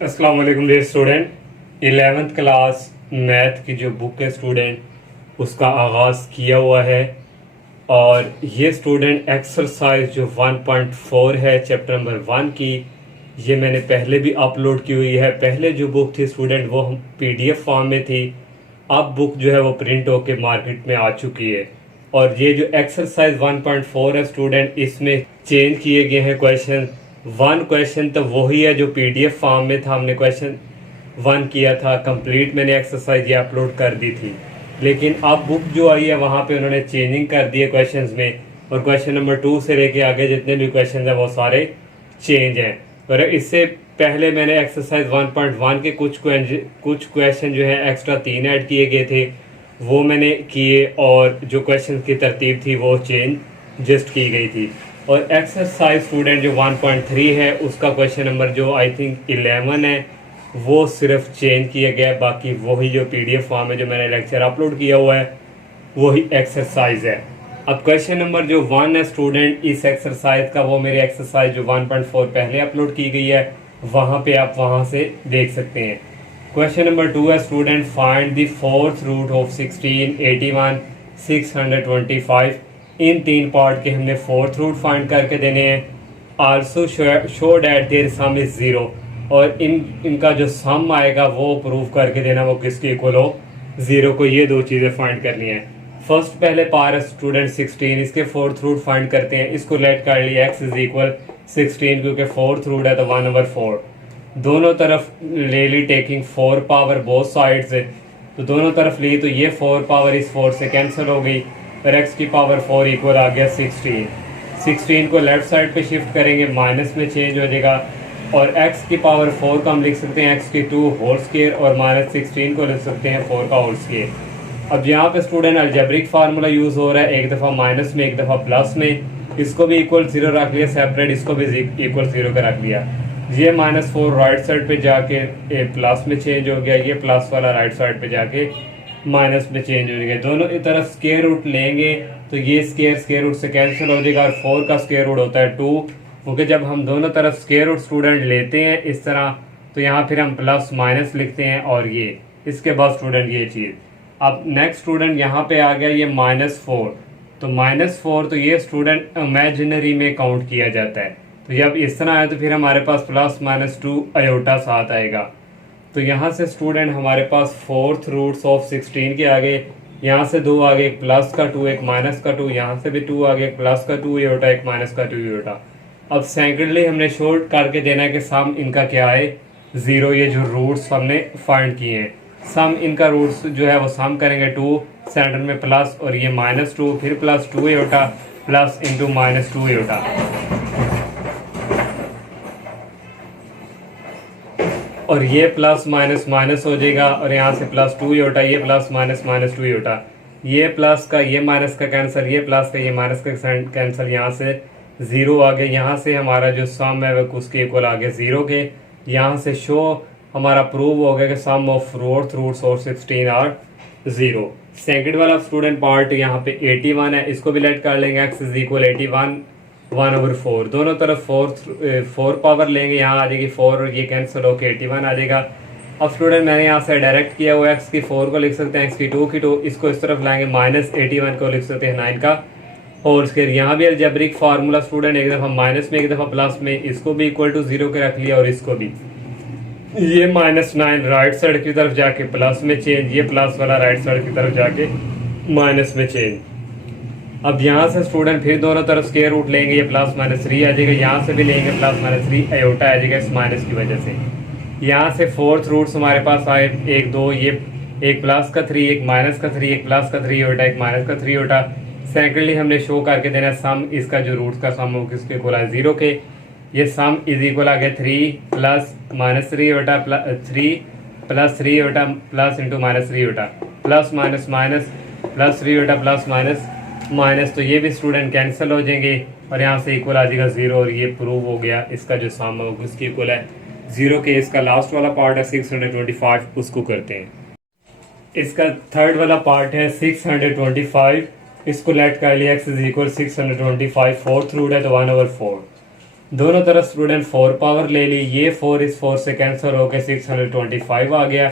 अस्सलाम वालेकुम dear student. 11th class math की जो बुक है स्टूडेंट उसका आगाज़ किया हुआ है और ये स्टूडेंट एक्सरसाइज जो 1.4 है चैप्टर नंबर 1 की, ये मैंने पहले भी अपलोड की हुई है। पहले जो बुक थी स्टूडेंट वो PDF फॉर्म में थी, अब बुक जो है वो प्रिंट होके मार्केट में आ चुकी है। और ये जो एक्सरसाइज 1.4 है स्टूडेंट, इसमें चेंज किए गए हैं क्वेश्चन। वन क्वेश्चन तो वही है जो PDF फॉर्म में था, हमने क्वेश्चन 1 किया था कंप्लीट, मैंने एक्सरसाइज ये अपलोड कर दी थी। लेकिन अब बुक जो आई है वहाँ पे उन्होंने चेंजिंग कर दी है क्वेश्चंस में, और क्वेश्चन नंबर 2 से लेके आगे जितने भी क्वेश्चन हैं वो सारे चेंज हैं। और इससे पहले मैंने एक्सरसाइज 1.1 के कुछ क्वेश्चन जो है एक्स्ट्रा 3 ऐड किए गए थे वो मैंने किए, और जो क्वेश्चन की तरतीब थी वो चेंज जस्ट की गई थी। और एक्सरसाइज स्टूडेंट जो 1.3 है उसका क्वेश्चन नंबर जो आई थिंक 11 है वो सिर्फ चेंज किया गया है, बाकी वही जो PDF फॉर्म है जो मैंने लेक्चर अपलोड किया हुआ है वही एक्सरसाइज है। अब क्वेश्चन नंबर जो 1 है स्टूडेंट इस एक्सरसाइज का, वो मेरी एक्सरसाइज जो 1.4 पहले अपलोड की गई है वहाँ पे आप वहाँ से देख सकते हैं। क्वेश्चन नंबर 2 है student, find the fourth root of 16, 81, 625। In 3 part के हमने फोर्थ रूट फाइंड करके देने हैं। Also show that there sum is 0, और इनका जो सम आएगा वो प्रूव करके देना वो किसके इक्वल हो, 0 को। ये 2 चीज़ें फाइंड करनी है। फर्स्ट पहले पार है स्टूडेंट 16, इसके फोर्थ रूट फाइंड करते हैं। इसको लेट कर लिया x इज इक्वल 16, क्योंकि फोर्थ रूट है तो 1/4। दोनों तरफ ले ली टेकिंग 4 पावर बोथ साइड से, तो दोनों तरफ ली तो ये 4 पावर इस 4 से कैंसिल हो गई, और x की पावर 4 इक्वल आ गया 16। 16 को लेफ्ट साइड पे शिफ्ट करेंगे माइनस में चेंज हो जाएगा, और x की पावर 4 को हम लिख सकते हैं x की 2 होल स्केयर, और -16 को लिख सकते हैं 4 का होल स्केयर। अब यहाँ पे स्टूडेंट अलजेब्रिक फार्मूला यूज़ हो रहा है, एक दफ़ा माइनस में एक दफ़ा प्लस में। इसको भी इक्वल 0 रख लिया सेपरेट, इसको भी इक्वल 0 का रख लिया। ये -4 राइट साइड पे जाके प्लस में चेंज हो गया, ये प्लस वाला राइट साइड पे जाके माइनस में चेंज हो गया। दोनों की तरफ स्केयर रूट लेंगे तो ये स्केयर रूट से कैंसिल हो जाएगा, और 4 का स्केयर रूट होता है 2, क्योंकि जब हम दोनों तरफ स्केयर रूट स्टूडेंट लेते हैं इस तरह तो यहाँ फिर हम प्लस माइनस लिखते हैं, और ये इसके बाद स्टूडेंट ये चीज़। अब नेक्स्ट स्टूडेंट यहाँ पे आ गया ये -4, तो -4 तो ये स्टूडेंट इमेजिनरी में काउंट किया जाता है, तो जब इस तरह आए तो फिर हमारे पास +-2 आयोटा साथ आएगा। तो यहाँ से स्टूडेंट हमारे पास फोर्थ रूट्स ऑफ 16 के आगे यहाँ से 2 आगे, एक प्लस का 2 एक माइनस का 2, यहाँ से भी 2 आगे, एक प्लस का 2 आयोटा एक माइनस का 2 आयोटा। अब सेकेंडली हमने शॉर्ट करके देना है कि सम इनका क्या है, 0। ये जो रूट्स हमने फाइंड किए हैं, सम इनका रूट्स जो है वो सम करेंगे 2, सेंटर में प्लस, और ये -2 फिर +2 आयोटा प्लस इंटू -2 आयोटा। और ये प्लस माइनस माइनस हो जाएगा, और यहाँ से +2 आयोटा, ये प्लस माइनस -2 आयोटा, ये प्लस का ये माइनस का कैंसिल, ये प्लस का ये माइनस का कैंसिल, यहाँ से 0 आ गया। यहाँ से हमारा जो सम है वह उसके इक्वल आ गया 0 के। यहाँ से शो हमारा प्रूव हो गया कि sum of fourth roots of 16 are 0। Second वाला स्टूडेंट पार्ट यहाँ पे 81 है, इसको भी लेट कर लेंगे x इज इक्वल 81 1/4। दोनों तरफ 4 पावर लेंगे, यहाँ आ जाएगी 4 और ये कैंसिल होकर 81 आ जाएगा। अब स्टूडेंट मैंने यहाँ से डायरेक्ट किया हुआ x की 4 को लिख सकते हैं, x की 2 की 2, इसको इस तरफ लाएंगे -81 को लिख सकते हैं 9 का होल स्क्वायर। यहाँ भी अलजेब्रिक फार्मूला स्टूडेंट, एक दफ़ा माइनस में एक दफ़ा प्लस में, इसको भी इक्वल टू 0 के रख लिया, और इसको भी ये -9 राइट साइड की तरफ जाके प्लस में चेंज, ये प्लस वाला राइट साइड की तरफ जाके माइनस में चेंज। अब यहाँ से स्टूडेंट फिर दोनों तरफ स्क्वायर रूट लेंगे, ये +-3 आ जाएगा, यहाँ से भी लेंगे +-3 आयोटा आ जाएगा इस माइनस की वजह से। यहाँ से फोर्थ रूट्स हमारे पास आए 1 2, ये एक प्लस का 3 एक माइनस का 3 एक प्लस का 3 आयोटा एक माइनस का 3 आयोटा। सेकेंडली हमने शो करके देना सम इसका जो रूट्स का सम हो किसके इक्वल है 0 के। ये सम इज इक्वल आ गया 3 plus -3 iota 3 plus 3 iota plus into -3 iota plus minus minus +3 iota plus minus minus, तो ये भी स्टूडेंट कैंसिल हो जाएंगे, और यहाँ से इक्वल आ जाएगा 0, और ये प्रूव हो गया इसका जो सम है उसकी इक्वल है 0 के। इसका लास्ट वाला पार्ट है 625, उसको करते हैं। इसका थर्ड वाला पार्ट है 625, इसको लेट कर लिया x is equal 625, fourth root है तो 1/4। दोनों तरफ स्टूडेंट 4 पावर ले ली, ये 4 इस 4 से कैंसिल होकर 625 आ गया।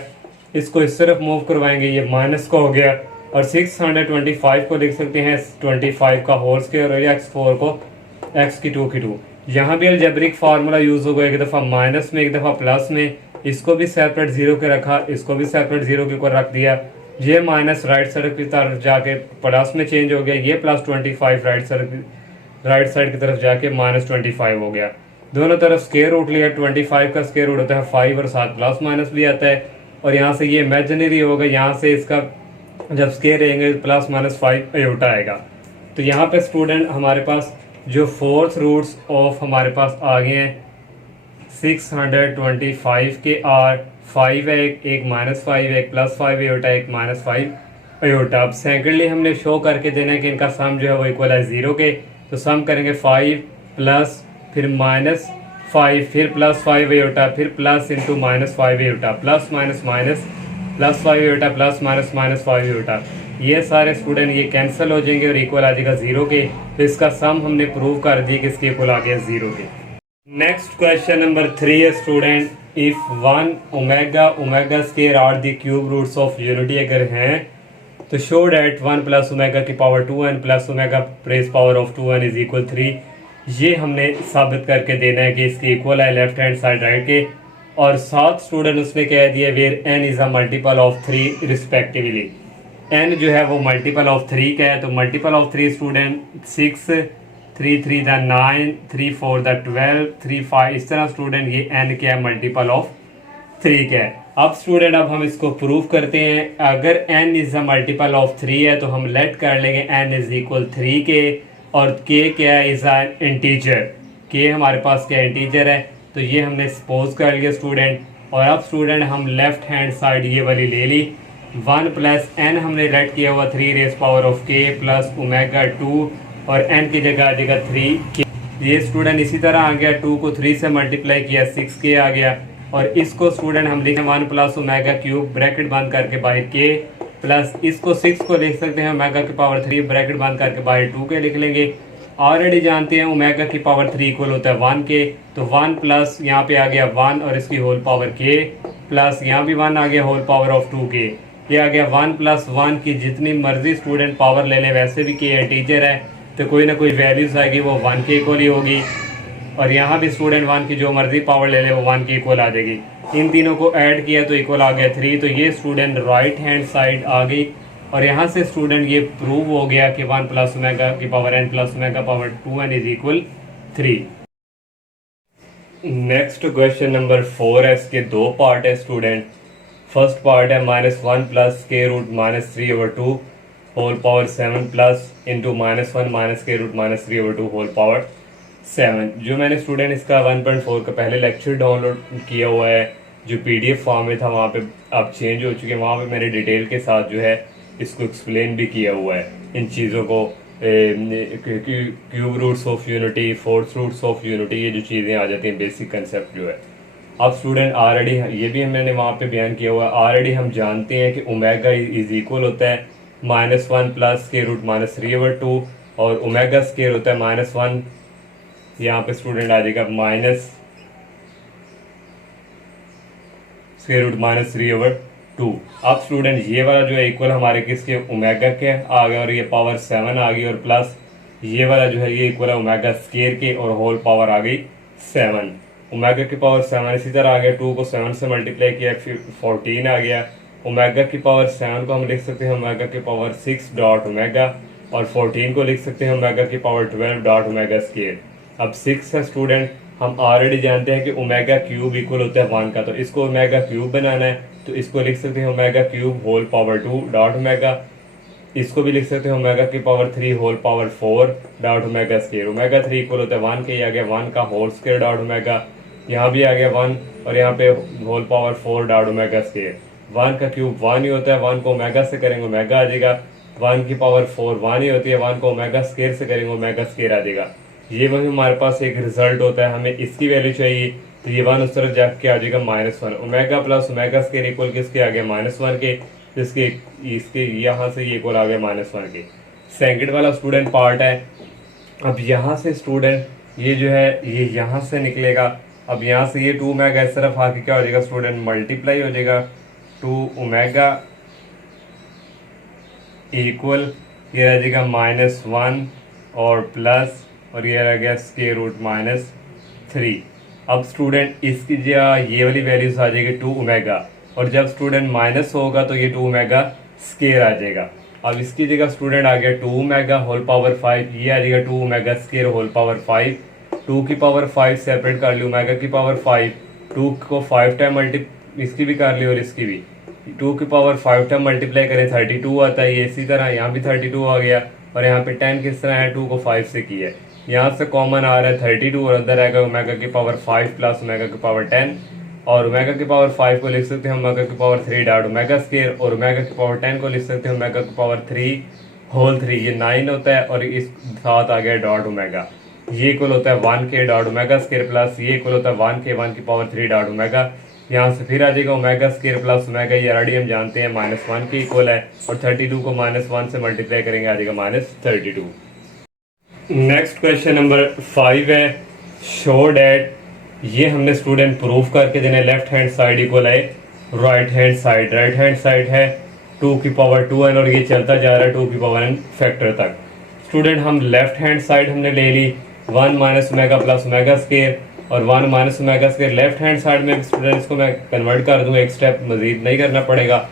इसको इस तरफ मूव करवाएंगे, ये माइनस का हो गया और 625 को लिख सकते हैं 25 का होल स्क्वायर और x4 को x की 2 यहाँ भी अलजेब्रिक फार्मूला यूज होगा, एक दफा माइनस में एक दफा प्लस में। इसको भी सेपरेट जीरो के रखा, इसको भी सेपरेट जीरो के ऊपर रख दिया। ये माइनस राइट साइड की तरफ जाके प्लस में चेंज हो गया, ये प्लस 25 राइट साइड की तरफ जाके माइनस 25 हो गया। दोनों तरफ स्क्वायर रूट लिया, 25 का स्क्वायर रूट होता है 5 और साथ प्लस माइनस भी आता है। और यहाँ से ये इमेजिनरी होगा, यहाँ से इसका जब स्क्वायर रहेंगे प्लस माइनस 5 अयोटा आएगा। तो यहाँ पे स्टूडेंट हमारे पास जो फोर्थ रूट्स ऑफ हमारे पास आ गए हैं 625 के आर 5 है, एक -5 है, एक +5 अयोटा, एक -5 अयोटा। अब सेकेंडली हमने शो करके देना है कि इनका सम जो है वो इक्वल है 0 के। तो सम करेंगे 5 प्लस फिर -5 फिर +5 अयोटा फिर plus into -5 iota plus minus minus +5 iota plus minus -5 iota. ये सारे स्टूडेंट ये कैंसिल हो जाएंगे और इक्वल आ जाएगा 0 के। तो इसका सम हमने प्रूव कर दिया कि इसके इक्वल आ गया 0 के। नेक्स्ट क्वेश्चन नंबर 3 है student, if 1 omega square are the cube roots of unity अगर हैं तो शो डेट 1 प्लस ओमेगा की power 2n plus omega raise power of 2n is equal 3। ये हमने साबित करके देना है कि इसके इक्वल है लेफ्ट हैंड साइड राइट के। और साथ स्टूडेंट उसने कह दिया where n is a multiple of 3 respectively. n जो है वो मल्टीपल ऑफ 3 का है, तो multiple of 3 student 6, 3 3 the 9, 3 4 the 12, 3 5 इस तरह स्टूडेंट ये n क्या है मल्टीपल ऑफ 3 का है। अब स्टूडेंट अब हम इसको प्रूव करते हैं। अगर n is a multiple of 3 है तो हम लेट कर लेंगे n इज इक्वल 3 के और k क्या है इज अ इंटीजर, k हमारे पास क्या इंटीजर है। तो ये हमने सपोज कर लिया स्टूडेंट। और अब स्टूडेंट हम लेफ्ट हैंड साइड ये वाली ले ली, 1 प्लस n हमने लेट किया हुआ 3 raise power of k plus omega 2 और n की जगह आ जाएगा 3k। ये स्टूडेंट इसी तरह आ गया, 2 को 3 से मल्टीप्लाई किया 6k आ गया। और इसको स्टूडेंट हम लिखें 1 प्लस ओमेगा क्यूब ब्रैकेट बंद करके बाय k प्लस इसको 6 को लिख सकते हैं ओमेगा की पावर 3 ब्रैकेट बंद करके बाय 2k लिख लेंगे। ऑलरेडी जानते हैं ओमेगा की पावर 3 इक्वल होता है 1 के, तो 1 प्लस यहाँ पे आ गया 1 और इसकी होल पावर k प्लस यहाँ भी 1 आ गया होल पावर ऑफ 2k। ये आ गया 1 प्लस 1 की जितनी मर्जी स्टूडेंट पावर ले ले, वैसे भी k इंटीजर है तो कोई ना कोई वैल्यूज आएगी वो 1 के इक्वल ही होगी। और यहाँ भी स्टूडेंट 1 की जो मर्जी पावर ले ले वो 1 के इक्वल आ जाएगी। इन तीनों को ऐड किया तो इक्वल आ गया 3। तो ये स्टूडेंट राइट हैंड साइड आ गई। और यहाँ से स्टूडेंट ये प्रूव हो गया कि 1 प्लस ओमेगा की power n plus omega power 2n is equal 3। Next question number 4 है, इसके दो पार्ट है स्टूडेंट। फर्स्ट पार्ट है -1 प्लस के root -3/2 whole power 7 plus into -1 minus के रूट -3/2 होल पावर 7। जो मैंने स्टूडेंट इसका 1.4 का पहले लेक्चर डाउनलोड किया हुआ है, जो PDF फॉर्म में था वहाँ पे अब चेंज हो चुके हैं। वहाँ पे मैंने डिटेल के साथ जो है इसको एक्सप्लेन भी किया हुआ है इन चीज़ों को, cube roots of unity, fourth roots of unity, ये जो चीज़ें आ जाती हैं बेसिक कंसेप्ट जो है। अब स्टूडेंट ऑलरेडी ये भी मैंने वहाँ पे बयान किया हुआ है, ऑलरेडी हम जानते हैं कि ओमेगा इज इक्वल होता है -1 प्लस के रूट -3/2 और ओमेगा स्क्वायर होता है -1, यहाँ पे स्टूडेंट आ जाएगा माइनस स्क्वायर रूट -3/2। अब स्टूडेंट ये वाला जो है इक्वल हमारे किसके ओमेगा के आ गया और ये पावर 7 आ गई और प्लस ये वाला जो है ये इक्वल है ओमेगा स्क्वायर के और होल पावर आ गई 7। ओमेगा की पावर 7 इसी तरह आ गया, 2 को 7 से मल्टीप्लाई किया फिर 14 आ गया। ओमेगा की पावर 7 को हम लिख सकते हैं ओमेगा की पावर 6 डॉट ओमेगा और 14 को लिख सकते हैं ओमेगा की पावर 12 डॉट ओमेगा स्क्वायर। अब 6 है स्टूडेंट, हम ऑलरेडी जानते हैं कि ओमेगा क्यूब इक्वल होता है 1 का, तो इसको ओमेगा क्यूब बनाना है तो इसको लिख सकते हैं omega cube whole power 2 dot omega. इसको भी लिख सकते हैं ओमेगा की power 3 whole power 4 dot omega square. Omega 3 equal होता है 1 के, आ गया 1 का होल स्क्वायर डॉट ओमेगा, यहाँ भी आ गया 1 और यहाँ पे whole power 4 dot omega square. 1 का क्यूब 1 ही होता है, 1 को ओमेगा से करेंगे ओमेगा आ जाएगा, 1 की पावर 4 1 ही होती है, 1 को ओमेगा स्क्वायर से करेंगे ओमेगा स्क्वायर आ जाएगा। ये वही हमारे पास एक रिजल्ट होता है, हमें इसकी वैल्यू चाहिए तो ये 1 उस तरफ जाके आ जाएगा -1। Omega plus omega square equal किसके आ गया -1 के, इसके यहाँ से ये इक्वल आ गया -1 के। सेकंड वाला स्टूडेंट पार्ट है। अब यहाँ से स्टूडेंट ये जो है ये यहाँ से निकलेगा। अब यहाँ से ये 2 ओमेगा इस तरफ आके क्या हो जाएगा स्टूडेंट, मल्टीप्लाई हो जाएगा 2 ओमेगा इक्वल ये रह जाएगा -1 और प्लस और ये रह गया स्क्वायर रूट -3। अब स्टूडेंट इसकी जो ये वाली वैल्यूज आ जाएगी 2 ओमेगा, और जब स्टूडेंट माइनस होगा तो ये 2 ओमेगा स्क्वायर आ जाएगा। अब इसकी जगह स्टूडेंट आ गया 2 ओमेगा होल पावर 5, ये आ जाएगा 2 ओमेगा स्क्वायर होल पावर 5। 2 की पावर 5 सेपरेट कर ली, ओमेगा की पावर 5, 2 को 5 टाइम इसकी भी कर ली और इसकी भी 2 की पावर 5 टाइम मल्टीप्लाई करें 32 आता है। ये इसी तरह यहाँ भी 32 आ गया, और यहाँ पे 10 किस तरह है, 2 को 5 से किया है, यहाँ से कॉमन आ रहा है 32 और अंदर आएगा ओमेगा की पावर 5 प्लस ओमेगा की पावर 10, और ओमेगा की पावर 5 को लिख सकते हैं ओमेगा की पावर 3 डॉट ओमेगा स्क्वायर, और ओमेगा की पावर 10 को लिख सकते हैं ओमेगा की पावर 3 होल 3, ये 9 होता है, और इस साथ आ गया डॉट ओमेगा, ये इक्वल होता है 1 के डॉट ओमेगा स्क्वायर प्लस ये इक्वल होता है 1 के 1 की पावर 3 डॉट ओमेगा। यहाँ से फिर आ जाएगा ओमेगा स्क्वायर प्लस ओमेगा, ये ऑलरेडी हम जानते हैं -1 के इक्वल है, और 32 को -1 से मल्टीप्लाई करेंगे आ जाएगा -32। नेक्स्ट क्वेश्चन नंबर 5 है, शो डैट, ये हमने स्टूडेंट प्रूफ करके देना, लेफ्ट हैंड साइड इक्वल है right hand side, right hand side है 2 की पावर 2n और ये चलता जा रहा है 2 की पावर n फैक्टर तक। स्टूडेंट हम लेफ्ट हैंड साइड हमने ले ली 1 minus omega plus omega square, और 1 minus omega square left hand side में स्टूडेंट्स को मैं कन्वर्ट कर दूँ, एक स्टेप मजीद नहीं करना पड़ेगा।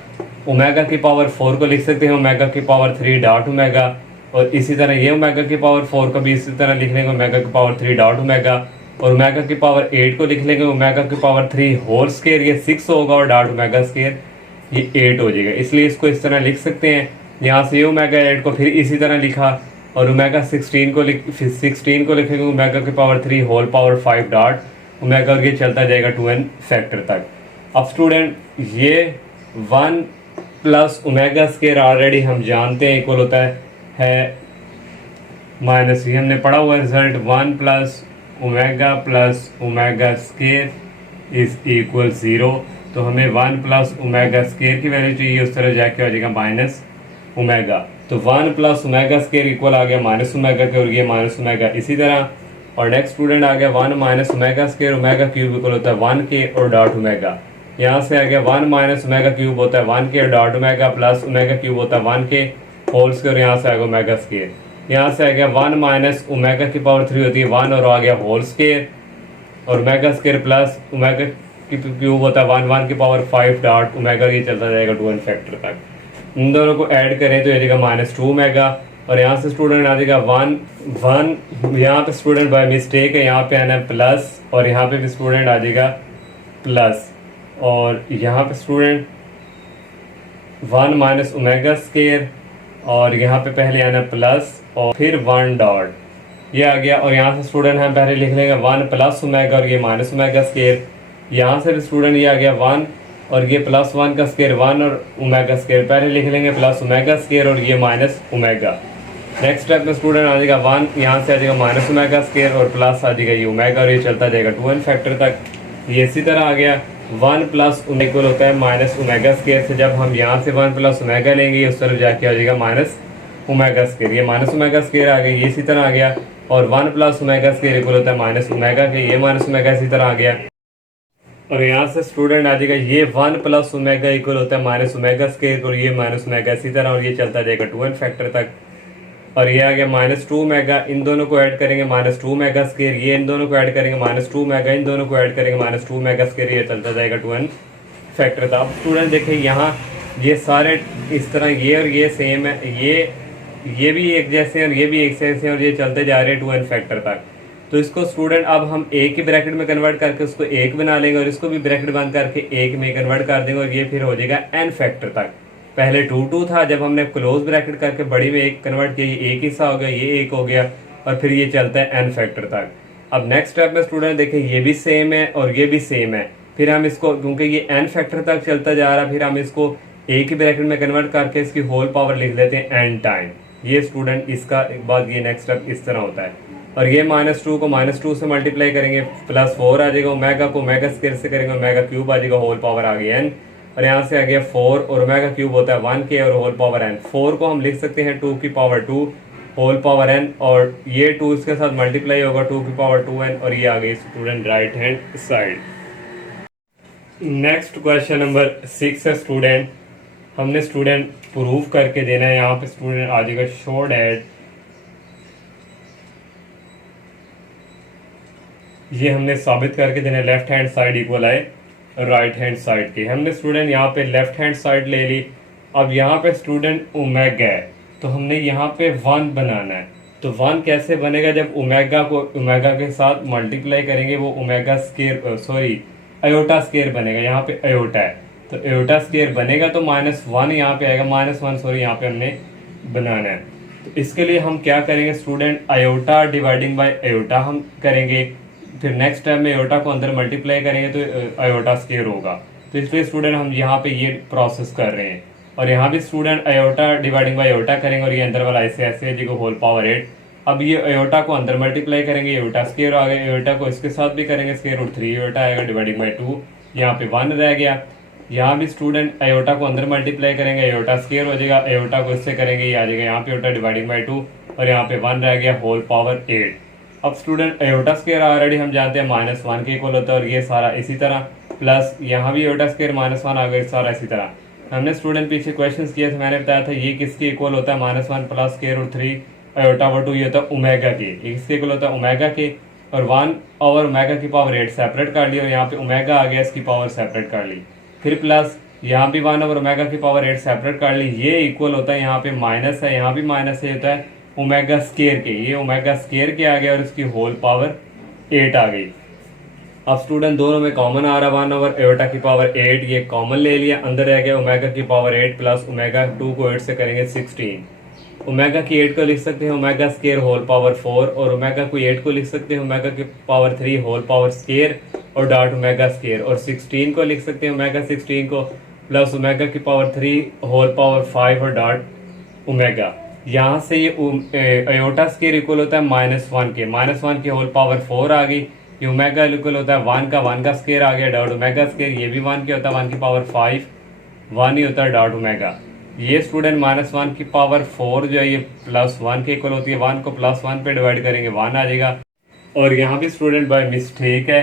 ओमेगा की पावर 4 को लिख सकते हैं ओमेगा की पावर 3 डॉट ओमेगा, और इसी तरह ये ओमेगा की पावर 4 को भी इसी तरह लिख लेंगे ओमेगा की पावर 3 डॉट ओमेगा, और ओमेगा की पावर 8 को लिख लेंगे ओमेगा की पावर 3 होल स्क्वायर, ये 6 होगा और डॉट ओमेगा स्क्वायर ये 8 हो जाएगा, इसलिए इसको इस तरह लिख सकते हैं। यहाँ से ये ओमेगा 8 को फिर इसी तरह लिखा, और ओमेगा 16 को लिखेंगे ओमेगा की power 3 whole power 5 dot omega, और ये चलता जाएगा 2n फैक्टर तक। अब स्टूडेंट ये 1 प्लस ओमेगा स्क्वायर ऑलरेडी हम जानते हैं इक्वल होता है माइनस, ये हमने पढ़ा हुआ result 1 plus omega square is equal 0, तो हमें 1 प्लस ओमेगा स्क्वायर की वैल्यू चाहिए, उस तरह जाके हो जाएगा माइनस ओमेगा, तो 1 प्लस ओमेगा स्क्वायर इक्वल आ गया माइनस ओमेगा के, और ये माइनस ओमेगा इसी तरह। और नेक्स्ट स्टूडेंट आ गया 1 minus omega square omega cube equal होता है 1 के और डॉट ओमेगा, यहाँ से आ गया 1 माइनस ओमेगा क्यूब होता है 1 के और dot omega plus omega cube होता है 1 के होल स्क्वायर, यहाँ से आ गया ओमेगा स्क्वायर, यहाँ से आ गया 1 माइनस ओमेगा की पावर 3 होती है 1 और आ गया होल स्क्वायर, और ओमेगा स्क्वायर प्लस ओमेगा की क्यूब होता है 1 की पावर 5 डॉट ओमेगा, ये चलता जाएगा 2n फैक्टर तक। इन दोनों को ऐड करें तो ये जाएगा -2 ओमेगा, और यहाँ से स्टूडेंट आ जाएगा 1 यहाँ पे स्टूडेंट बाय मिस्टेक है यहाँ पे आना है प्लस, और यहाँ पे भी स्टूडेंट आ जाएगा प्लस, और यहाँ पे स्टूडेंट 1 माइनस ओमेगा स्क्वायर, और यहाँ पे पहले आना प्लस और फिर 1 डॉट ये आ गया, और यहाँ से स्टूडेंट हम पहले लिख लेंगे 1 प्लस ओमेगा और ये माइनस ओमेगा स्क्वायर, यहाँ से भी स्टूडेंट ये आ गया 1 और ये प्लस 1 का स्क्वायर 1 और ओमेगा स्क्वायर, पहले लिख लेंगे प्लस ओमेगा स्क्वायर और ये माइनस ओमेगा। नेक्स्ट स्टेप में स्टूडेंट आ जाएगा 1, यहाँ से आ जाएगा माइनस ओमेगा स्क्वायर और प्लस आ जाएगा ये ओमेगा, और ये चलता जाएगा 2n फैक्टर तक। ये इसी तरह आ गया 1 प्लस इक्वल होता है माइनस ओमेगा स्क्वायर से, जब हम यहाँ से 1 प्लस ओमेगा लेंगे उस तरफ जाके आ जाएगा माइनस ओमेगा स्क्वायर, ये माइनस ओमेगा स्क्वायर आ गया, ये इसी तरह आ गया, और 1 प्लस ओमेगा स्क्वायर इक्वल होता है माइनस ओमेगा के, ये माइनस ओमेगा इसी तरह आ गया, और यहाँ से स्टूडेंट आ जाएगा ये 1 प्लस ओमेगा इक्वल होता है माइनस ओमेगा स्क्वायर, और ये माइनस ओमेगा इसी तरह, और ये चलता जाएगा 2n फैक्टर तक, और ये आ गया -2 ओमेगा, इन दोनों को ऐड करेंगे -2 ओमेगा स्क्वायर, ये इन दोनों को ऐड करेंगे -2 ओमेगा, इन दोनों को ऐड करेंगे -2 ओमेगा स्क्वायर, ये चलता जाएगा 2n फैक्टर था। अब स्टूडेंट देखिए यहाँ ये सारे इस तरह ये और ये सेम है, ये भी एक जैसे हैं और ये भी एक जैसे हैं, और ये चलते जा रहे हैं 2n फैक्टर तक। तो इसको स्टूडेंट अब हम एक ही ब्रैकेट में कन्वर्ट करके उसको एक बना लेंगे, और इसको भी ब्रैकेट बंद करके एक में कन्वर्ट कर देंगे, और ये फिर हो जाएगा n फैक्टर तक। पहले 2 था, जब हमने क्लोज ब्रैकेट करके बड़ी में एक कन्वर्ट किया, ये एक हिस्सा हो गया, ये एक हो गया, और फिर ये चलता है n फैक्टर तक। अब नेक्स्ट स्टेप में स्टूडेंट देखें ये भी सेम है और ये भी सेम है, फिर हम इसको क्योंकि ये n फैक्टर तक चलता जा रहा है, फिर हम इसको एक ही ब्रैकेट में कन्वर्ट करके इसकी होल पावर लिख देते हैं n टाइम। ये स्टूडेंट इसका एक बात ये नेक्स्ट स्टेप इस तरह होता है, और ये -2 को -2 से मल्टीप्लाई करेंगे, +4 आ जाएगा, ओमेगा को ओमेगा स्क्वायर से करेंगे, ओमेगा क्यूब आ जाएगा, होल पावर आ गई n, और यहाँ से आ गया 4 और ओमेगा क्यूब होता है 1 के और होल पावर n। 4 को हम लिख सकते हैं 2 की पावर 2, होल पावर n, और ये 2 इसके साथ मल्टीप्लाई होगा 2 की पावर 2n, और ये आ गई student right hand side. Next question number 6 है स्टूडेंट, हमने स्टूडेंट प्रूफ करके देना है। यहाँ पे स्टूडेंट आ जाएगा शो डैट, ये हमने साबित करके देना है लेफ्ट हैंड साइड इक्वल है राइट हैंड साइड के। हमने स्टूडेंट यहाँ पे लेफ्ट हैंड साइड ले ली। अब यहाँ पे स्टूडेंट ओमेगा है, तो हमने यहाँ पे 1 बनाना है। तो 1 कैसे बनेगा, जब ओमेगा को ओमेगा के साथ मल्टीप्लाई करेंगे वो omega square sorry iota square बनेगा। यहाँ पे अयोटा है तो अयोटा स्केयर बनेगा, तो -1 यहाँ पे आएगा, -1 सॉरी यहाँ पे हमने बनाना है। तो इसके लिए हम क्या करेंगे student, iota dividing by iota हम करेंगे। फिर नेक्स्ट स्टेप में अयोटा को अंदर मल्टीप्लाई करेंगे तो अयोटा स्केयर होगा। तो इसलिए स्टूडेंट हम यहाँ पे ये प्रोसेस कर रहे हैं, और यहाँ भी student iota dividing by iota करेंगे, और ये अंदर वाला ऐसे ऐसे है जी को होल पावर 8। अब ये अयोटा को अंदर मल्टीप्लाई करेंगे, अयोटा स्केयर आ गया, अयोटा को इसके साथ भी करेंगे स्केयर रूट 3 अयोटा आएगा डिवाइडिंग बाय 2, यहाँ पे 1 रह गया। यहाँ भी स्टूडेंट अयोटा को अंदर मल्टीप्लाई करेंगे, अयोटा स्केयर हो जाएगा, अयोटा को इससे करेंगे ये आ जाएगा यहाँ पे अयोटा डिवाइडिंग बाय 2, और यहाँ पे 1 रह गया होल पावर 8। अब स्टूडेंट अयोटा स्केयर ऑलरेडी हम जानते हैं -1 के इक्वल होता है, और ये सारा इसी तरह, प्लस यहाँ भी अयोटा स्केयर -1 आ गया, सारा इसी तरह। हमने स्टूडेंट पीछे क्वेश्चंस किए थे, मैंने बताया था ये किसके इक्वल होता है, -1 plus square root 3 iota over 2, ये होता है ओमेगा के, इसके इक्वल होता है ओमेगा के, और 1 ओवर ओमेगा की पावर 8 सेपरेट कर ली, और यहाँ पे ओमेगा आ गया इसकी पावर सेपरेट कर ली। फिर प्लस यहाँ भी 1 ओवर ओमेगा की पावर 8 सेपरेट कर ली, ये इक्वल होता है यहाँ पे माइनस है, यहाँ भी माइनस है, होता है ओमेगा स्केयर के, ये ओमेगा स्केयर के आ गया, और इसकी होल पावर 8 आ गई। अब स्टूडेंट दोनों में कॉमन आ रहा है 1 ओवर एयोटा की पावर 8, ये कॉमन ले लिया, अंदर रह गया ओमेगा की पावर 8 प्लस ओमेगा 2 को 8 से करेंगे 16। ओमेगा की 8 को लिख सकते हैं ओमेगा स्केयर होल पावर 4, और ओमेगा को 8 को लिख सकते हैं ओमेगा की पावर 3 होल पावर स्केयर और डॉट ओमेगा स्केयर, और 16 को लिख सकते हैं ओमेगा 16 को प्लस ओमेगा की पावर 3 होल पावर 5 और डॉट ओमेगा। यहाँ से ये अयोटा स्केयर इक्वल होता है -1 के, -1 की होल पावर 4 आ गई, ये ओमेगा इक्वल होता है 1 का स्केयर आ गया डॉट ओमेगा स्केयर, ये भी 1 के होता है 1 की पावर 5, 1 ही होता है डॉट ओमेगा। ये स्टूडेंट -1 की पावर 4 जो है ये +1 के इक्वल होती है, 1 को +1 पे डिवाइड करेंगे 1 आ जाएगा। और यहाँ भी स्टूडेंट बाय मिस्टेक है,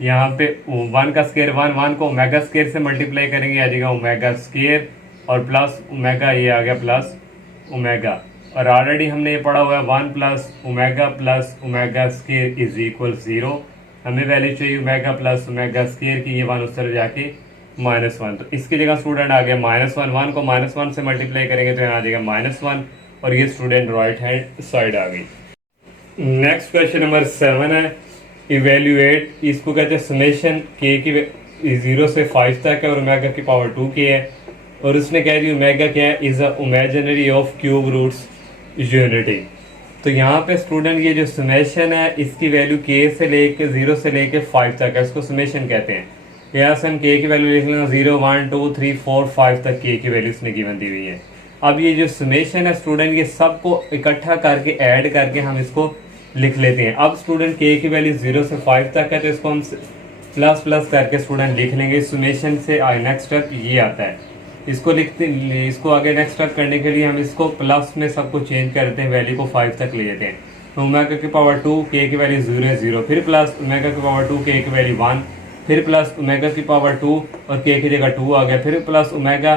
यहाँ पे 1 का स्केयर 1 को ओमेगा स्केयर से मल्टीप्लाई करेंगे आ जाएगा ओमेगा स्केयर, और प्लस ओमेगा ये आ गया प्लस ओमेगा, और ऑलरेडी हमने ये पढ़ा हुआ है 1 plus omega square is equal 0। हमें वैल्यू चाहिए ओमेगा प्लस ओमेगा स्केयर की, ये 1 उस तरह जाके -1, तो इसकी जगह स्टूडेंट आ गया -1, 1 को -1 से मल्टीप्लाई करेंगे तो यहाँ आ जाएगा -1, और ये स्टूडेंट राइट हैंड साइड आ गई। नेक्स्ट क्वेश्चन नंबर 7 है, इवेल्युएट, इसको कहते हैं समेशन के की 0 से 5 तक है, और ओमेगा की पावर 2 की है, और उसने कह दी ओमेगा क्या है, is a imaginary of cube roots unity. तो यहाँ पे स्टूडेंट ये जो समेशन है इसकी वैल्यू के से लेके 0 से लेके 5 तक है, इसको समेशन कहते हैं। यहाँ से हम के की वैल्यू लिख लेंगे 0 1 2 3 4 5 तक के की वैल्यू इसने गिवन दी हुई है। अब ये जो समेशन है स्टूडेंट ये सबको इकट्ठा करके ऐड करके हम इसको लिख लेते हैं। अब स्टूडेंट के की वैल्यू 0 से 5 तक है, तो इसको हम प्लस प्लस करके स्टूडेंट लिख लेंगे। समेशन से नेक्स्ट स्टेप ये आता है, इसको लिखते, इसको आगे नेक्स्ट स्टेप करने के लिए हम इसको प्लस में सबको चेंज करते हैं, वैल्यू को 5 तक ले लेते हैं। तो ओमेगा की पावर 2 के की वैल्यू 0 है 0, फिर प्लस ओमेगा की पावर 2 के की वैल्यू 1, फिर प्लस ओमेगा की पावर 2 और के की जगह 2 आ गया, फिर प्लस ओमेगा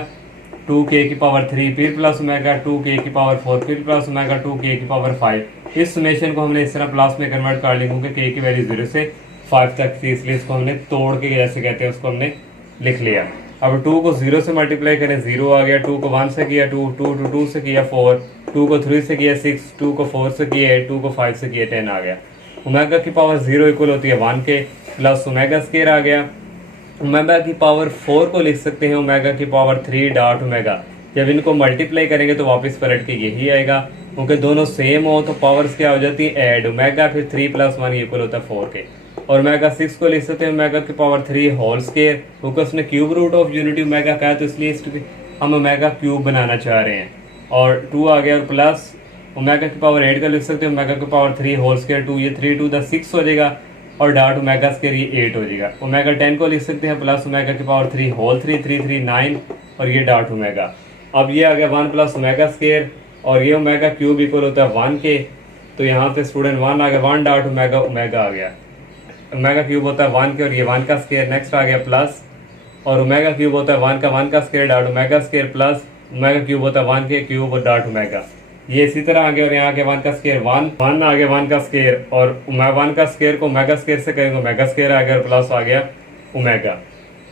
2 के की पावर 3, फिर प्लस ओमेगा 2 के की पावर 4, फिर प्लस ओमेगा 2 के की पावर 5। इस समेशन को हमने इस तरह प्लस में कन्वर्ट कर लिया क्योंकि के की वैल्यू 0 से 5 तक थी, इसलिए इसको हमने तोड़ के जैसे कहते हैं उसको हमने लिख लिया। अब 2 को 0 से मल्टीप्लाई करें 0 आ गया, 2 को 1 से किया 2, 2 को 2 से किया 4, 2 को 3 से किया 6, 2 को 4 से किया 8, 2 को 5 से किया 10 आ गया। ओमेगा की पावर 0 इक्वल होती है 1 के, प्लस ओमेगा स्केयर आ गया। ओमेगा की पावर 4 को लिख सकते हैं ओमेगा की पावर 3 डॉट ओमेगा। जब इनको मल्टीप्लाई करेंगे तो वापस पलट के यही आएगा, क्योंकि दोनों सेम हो तो पावर्स क्या हो जाती है ऐड, ओमेगा फिर 3 + 1 इक्वल होता है 4 के। और ओमेगा 6 को लिख सकते हैं ओमेगा की पावर 3 होल स्केयर, क्योंकि उसने cube root of unity omega कहा तो इसलिए हम ओमेगा क्यूब बनाना चाह रहे हैं। और 2 आ गया, और प्लस ओमेगा की पावर 8 का लिख सकते हैं ओमेगा की पावर 3 होल स्केयर 2, ये 3 2 6 हो जाएगा, और डॉट ओमेगा स्केयर ये 8 हो जाएगा। ओमेगा 10 को लिख सकते हैं प्लस ओमेगा की पावर 3 होल 3 3 3 9, और ये डॉट ओमेगा। अब ये आ गया 1 प्लस ओमेगा स्केयर और ये ओमेगा क्यूब इक्वल होता है 1 के, तो यहाँ पे स्टूडेंट 1 आ गया, 1 डॉट ओमेगा, ओमेगा आ गया, ओमेगा क्यूब होता है 1 के और ये 1 का स्क्वायर, नेक्स्ट आ गया प्लस, और ओमेगा क्यूब होता है 1 का square dot omega square plus omega cube होता है 1 के क्यूब डॉट ओमेगा, ये इसी तरह आ गया, और यहाँ आ गया 1 का स्क्वायर 1 आ गया 1 का स्क्वायर, और 1 का स्क्वायर को ओमेगा स्क्वायर से करेंगे, ओमेगा स्क्वायर आ गया और प्लस आ गया ओमेगा।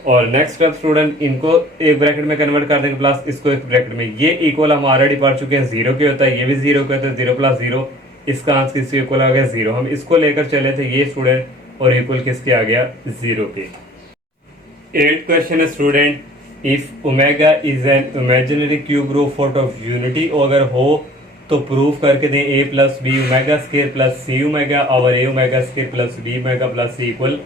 और नेक्स्ट स्टेप स्टूडेंट, इनको एक ब्रैकेट में कन्वर्ट कर देंगे प्लस इसको एक ब्रैकेट में, ये इक्वल हम ऑलरेडी पढ़ चुके हैं, 0 के होता है, ये भी 0 के होता है, 0 प्लस 0, इसका आंसर किसके इक्वल आ गया 0, हम इसको लेकर चले थे ये स्टूडेंट, और इक्वल किसके आ गया 0 के। 8th क्वेश्चन है student, if omega is an imaginary cube root of unity, अगर हो तो प्रूफ करके दें a plus B omega square plus C omega और a omega square plus b omega plus c equal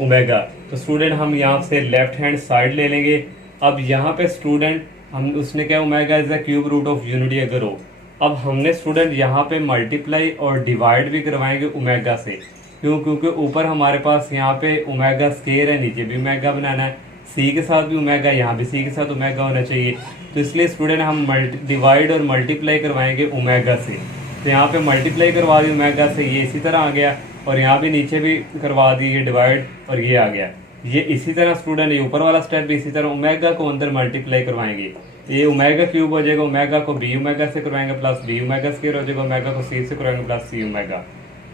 omega. तो student हम यहाँ से लेफ्ट हैंड साइड ले लेंगे। अब यहाँ पे स्टूडेंट हम उसने क्या omega is the cube root of unity अगर हो, अब हमने स्टूडेंट यहाँ पे मल्टीप्लाई और डिवाइड भी करवाएंगे ओमेगा से, क्यों, क्योंकि ऊपर हमारे पास यहाँ पे ओमेगा स्केयर है, नीचे भी ओमेगा बनाना है, सी के साथ भी ओमेगा, यहाँ भी सी के साथ ओमेगा होना चाहिए, तो इसलिए स्टूडेंट हम डिवाइड और मल्टीप्लाई करवाएंगे ओमेगा से। तो यहाँ पे मल्टीप्लाई करवा दी ओमेगा से, ये इसी तरह आ गया, और यहाँ भी नीचे भी करवा दी ये डिवाइड, और ये आ गया, ये इसी तरह स्टूडेंट, ये ऊपर वाला स्टेप भी इसी तरह, ओमेगा को अंदर मल्टीप्लाई करवाएंगे, ये ओमेगा क्यूब हो जाएगा, ओमेगा को बी ओमेगा से करवाएंगे प्लस बी ओमेगा स्क्वायर हो जाएगा, ओमेगा को सी से करवाएंगे प्लस सी ओमेगा।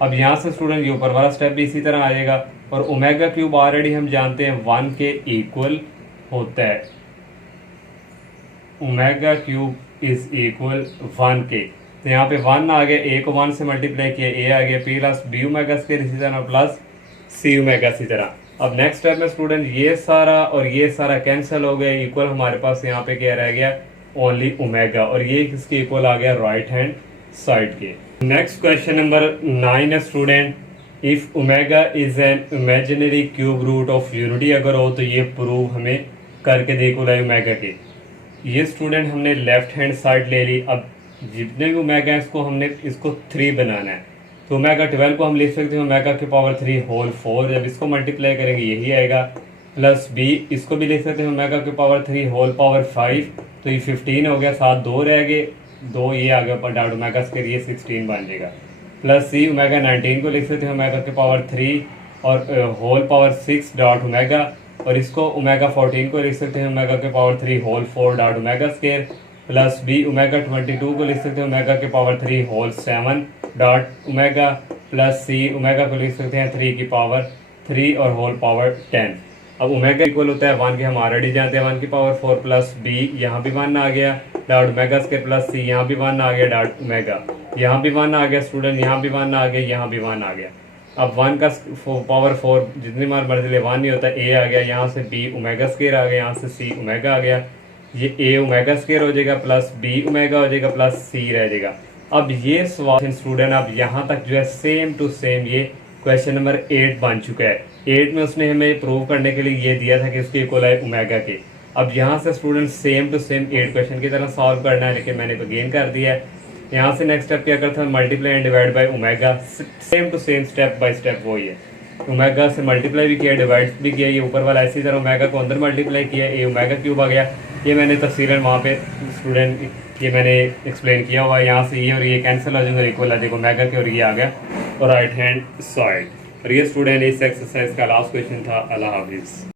अब यहाँ से स्टूडेंट ये ऊपर वाला स्टेप भी इसी तरह आ जाएगा, और ओमेगा क्यूब ऑलरेडी हम जानते हैं 1 के इक्वल होता है, ओमेगा क्यूब इज इक्वल 1 के, तो यहाँ पे 1 आ गया, a को 1 से मल्टीप्लाई किया, a आ गया प्लस बी ओमेगा स्क्वायर इसी तरह प्लस सी ओमेगा इसी तरह। अब नेक्स्ट स्टेप में स्टूडेंट ये सारा और ये सारा कैंसिल हो गया, इक्वल हमारे पास यहाँ पे क्या रह गया ओनली ओमेगा, और ये किसके इक्वल आ गया राइट हैंड साइड के। नेक्स्ट क्वेश्चन नंबर 9 है student, if omega is an imaginary cube root of unity अगर हो तो ये प्रूव हमें करके देखो लाइव ओमेगा के। ये स्टूडेंट हमने लेफ्ट हैंड साइड ले ली, अब जितने भी ओमेगा है इसको हमने इसको 3 बनाना है, तो ओमेगा 12 को हम लिख सकते हैं ओमेगा के पावर 3 होल 4, जब इसको मल्टीप्लाई करेंगे यही आएगा, प्लस बी इसको भी लिख सकते हैं ओमेगा के पावर 3 होल पावर 5, तो ये 15 हो गया, साथ 2 रह गए, 2 ये आ गया पर डॉट ओमेगा स्क्वायर, ये 16 बन जाएगा, प्लस सी ओमेगा 19 को लिख सकते हैं ओमेगा के पावर 3 और होल पावर 6 डॉट ओमेगा, और इसको ओमेगा 14 को लिख सकते हैं ओमेगा के power 3 whole 4 dot omega square, plus B omega 22 को लिख सकते हैं ओमेगा के power 3 whole 7 dot omega, plus सी ओमेगा को लिख सकते हैं 3 की पावर 3 और होल पावर 10। अब ओमेगा इक्वल होता है 1 के, हम ऑलरेडी जानते हैं 1 की पावर 4 प्लस बी, यहाँ भी 1 आ गया डॉट ओमेगा स्क्वायर प्लस सी, यहाँ भी 1 आ गया डॉट ओमेगा, यहाँ भी 1 आ गया स्टूडेंट, यहाँ भी 1 आ गया, यहाँ भी 1 आ गया। अब 1 का पावर 4 जितनी बार मर्जी ले 1 नहीं होता, ए आ गया, यहाँ से बी ओमेगा स्क्वायर आ गया, यहाँ से सी ओमेगा आ गया, ये ए ओमेगा स्क्वायर हो जाएगा प्लस बी ओमेगा हो जाएगा प्लस सी रह जाएगा। अब ये सवाल स्टूडेंट अब यहाँ तक जो है सेम टू सेम ये क्वेश्चन नंबर 8 बन चुका है। 8 में उसने हमें प्रूव करने के लिए ये दिया था कि इसके इक्वल है ओमेगा के। अब यहाँ से student same to same 8 question की तरह सॉल्व करना है, लेकिन मैंने तो गेन कर दिया है। यहाँ से नेक्स्ट स्टेप क्या करता है, multiply and divide by omega, same to same step by step वही है। ओमेगा से मल्टीप्लाई भी किया, डिवाइड भी किया, ये ऊपर वाला इसी तरह ओमेगा को अंदर मल्टीप्लाई किया, ये ओमेगा क्यूब आ गया। ये मैंने तफसीलन वहाँ पे स्टूडेंट ये मैंने एक्सप्लेन किया हुआ है। यहाँ से ये और ये कैंसिल हो जाएगा, इक्वल आ जाएगा ओमेगा के, और ये आ गया राइट हैंड साइड। और ये स्टूडेंट इस एक्सरसाइज का लास्ट क्वेश्चन था। अल्लाह हाफिज़।